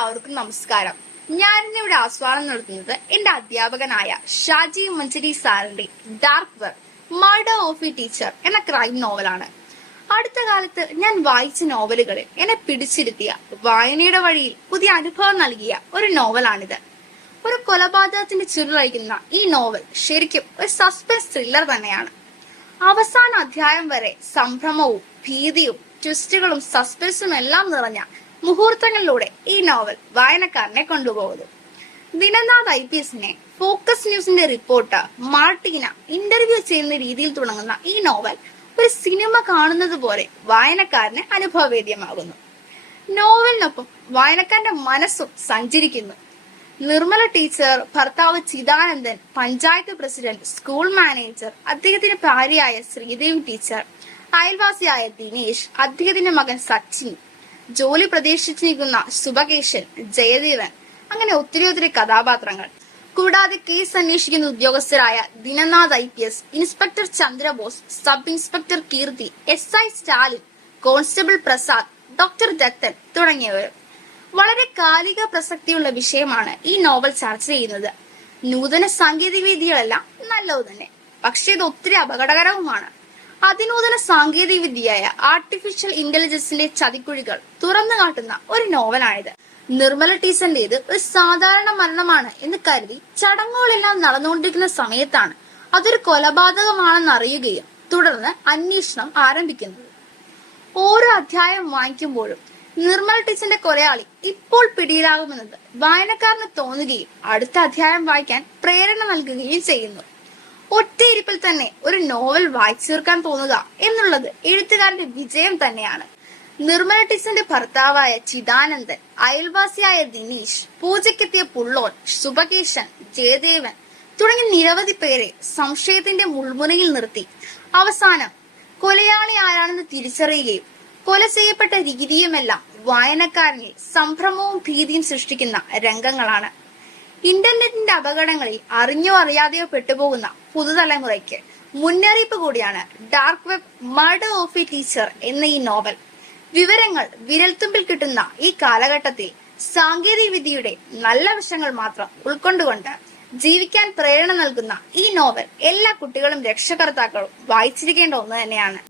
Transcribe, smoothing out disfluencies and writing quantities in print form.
എല്ലാവർക്കും നമസ്കാരം. ഞാനിന്നിവിടെ ആസ്വാദനം നടത്തുന്നത് എന്റെ അധ്യാപകനായ ഷാജി മഞ്ചരി സാറിന്റെ dark web murder of A teacher എന്ന ക്രൈം നോവലാണ്. അടുത്ത കാലത്ത് ഞാൻ വായിച്ച നോവലുകളിൽ എന്നെ പിടിച്ചിരുത്തിയ, വായനയുടെ വഴിയിൽ പുതിയ അനുഭവം നൽകിയ ഒരു നോവലാണിത്. ഒരു കൊലപാതകത്തിന്റെ ചുരുളഴിക്കുന്ന ഈ നോവൽ ശരിക്കും ഒരു സസ്പെൻസ് ത്രില്ലർ തന്നെയാണ്. അവസാന അധ്യായം വരെ സംഭ്രമവും ഭീതിയും ട്വിസ്റ്റുകളും സസ്പെൻസും എല്ലാം നിറഞ്ഞ മുഹൂർത്തങ്ങളിലൂടെ ഈ നോവൽ വായനക്കാരനെ കൊണ്ടുപോകുന്നു. ദിനനാഥ് IPSനെ ഫോക്കസ് ന്യൂസിന്റെ റിപ്പോർട്ടർ മാർട്ടീന ഇന്റർവ്യൂ ചെയ്യുന്ന രീതിയിൽ തുടങ്ങുന്ന ഈ നോവൽ ഒരു സിനിമ കാണുന്നത് പോലെ വായനക്കാരന് അനുഭവവേദ്യമാകുന്നു. നോവലിനൊപ്പം വായനക്കാരന്റെ മനസ്സും സഞ്ചരിക്കുന്നു. നിർമ്മല ടീച്ചർ, ഭർത്താവ് Chidanandan, panchayat president, school manager, അദ്ദേഹത്തിന്റെ ഭാര്യയായ ശ്രീദേവി ടീച്ചർ, അയൽവാസിയായ ദിനേശ്, അദ്ദേഹത്തിന്റെ മകൻ സച്ചിൻ, ജോലി പ്രതീക്ഷിച്ചിരിക്കുന്ന സുബകേശൻ, ജയദേവൻ, അങ്ങനെ ഒത്തിരി കഥാപാത്രങ്ങൾ. കൂടാതെ കേസ് അന്വേഷിക്കുന്ന ഉദ്യോഗസ്ഥരായ Dinanath IPS, inspector Chandrabose, sub inspector Keerthi, SI Stalin, constable Prasad, doctor Dathan തുടങ്ങിയവരും. വളരെ കാലിക പ്രസക്തിയുള്ള വിഷയമാണ് ഈ നോവൽ ചർച്ച ചെയ്യുന്നത്. നൂതന സാങ്കേതിക വിദ്യകളെല്ലാം നല്ലത് തന്നെ, പക്ഷെ ഇത് ഒത്തിരി അപകടകരവുമാണ്. അതിനൂതന സാങ്കേതിക വിദ്യയായ ആർട്ടിഫിഷ്യൽ ഇന്റലിജൻസിന്റെ ചതിക്കുഴികൾ തുറന്നു കാട്ടുന്ന ഒരു നോവലാണിത്. നിർമ്മല ടീച്ചറിന്റേത് ഒരു സാധാരണ മരണമാണ് എന്ന് കരുതി ചടങ്ങുകളെല്ലാം നടന്നുകൊണ്ടിരിക്കുന്ന സമയത്താണ് അതൊരു കൊലപാതകമാണെന്ന് അറിയുകയും തുടർന്ന് അന്വേഷണം ആരംഭിക്കുന്നത്. ഓരോ അധ്യായം വായിക്കുമ്പോഴും നിർമ്മല ടീച്ചറിന്റെ കൊലയാളി ഇപ്പോൾ പിടിയിലാകുമെന്നത് വായനക്കാരന് തോന്നുകയും അടുത്ത അധ്യായം വായിക്കാൻ പ്രേരണ നൽകുകയും ചെയ്യുന്നു. ഒറ്റയിരിപ്പിൽ തന്നെ ഒരു നോവൽ വായിച്ചു തീർക്കാൻ തോന്നുക എന്നുള്ളത് എഴുത്തുകാരന്റെ വിജയം തന്നെയാണ്. നിർമ്മല ടീച്ചറിന്റെ ഭർത്താവായ ചിദാനന്ദൻ, അയൽവാസിയായ ദിനേശ്, പൂജയ്ക്കെത്തിയ പുള്ളോൻ, സുബകേശൻ, ജയദേവൻ തുടങ്ങി നിരവധി പേരെ സംശയത്തിന്റെ മുൾമുനയിൽ നിർത്തി അവസാനം കൊലയാളി ആരാണെന്ന് തിരിച്ചറിയുകയും കൊല ചെയ്യപ്പെട്ട രീതിയുമെല്ലാം വായനക്കാരനിൽ സംഭ്രമവും ഭീതിയും സൃഷ്ടിക്കുന്ന രംഗങ്ങളാണ്. ഇന്റർനെറ്റിന്റെ അപകടങ്ങളിൽ അറിഞ്ഞോ അറിയാതെയോ പെട്ടുപോകുന്ന പുതുതലമുറയ്ക്ക് മുന്നറിയിപ്പ് കൂടിയാണ് dark web murder of A teacher എന്ന ഈ നോവൽ. വിവരങ്ങൾ വിരൽത്തുമ്പിൽ കിട്ടുന്ന ഈ കാലഘട്ടത്തിൽ സാങ്കേതിക വിദ്യയുടെ നല്ല വശങ്ങൾ മാത്രം ഉൾക്കൊണ്ടുകൊണ്ട് ജീവിക്കാൻ പ്രേരണ നൽകുന്ന ഈ നോവൽ എല്ലാ കുട്ടികളും രക്ഷകർത്താക്കളും വായിച്ചിരിക്കേണ്ട ഒന്ന് തന്നെയാണ്.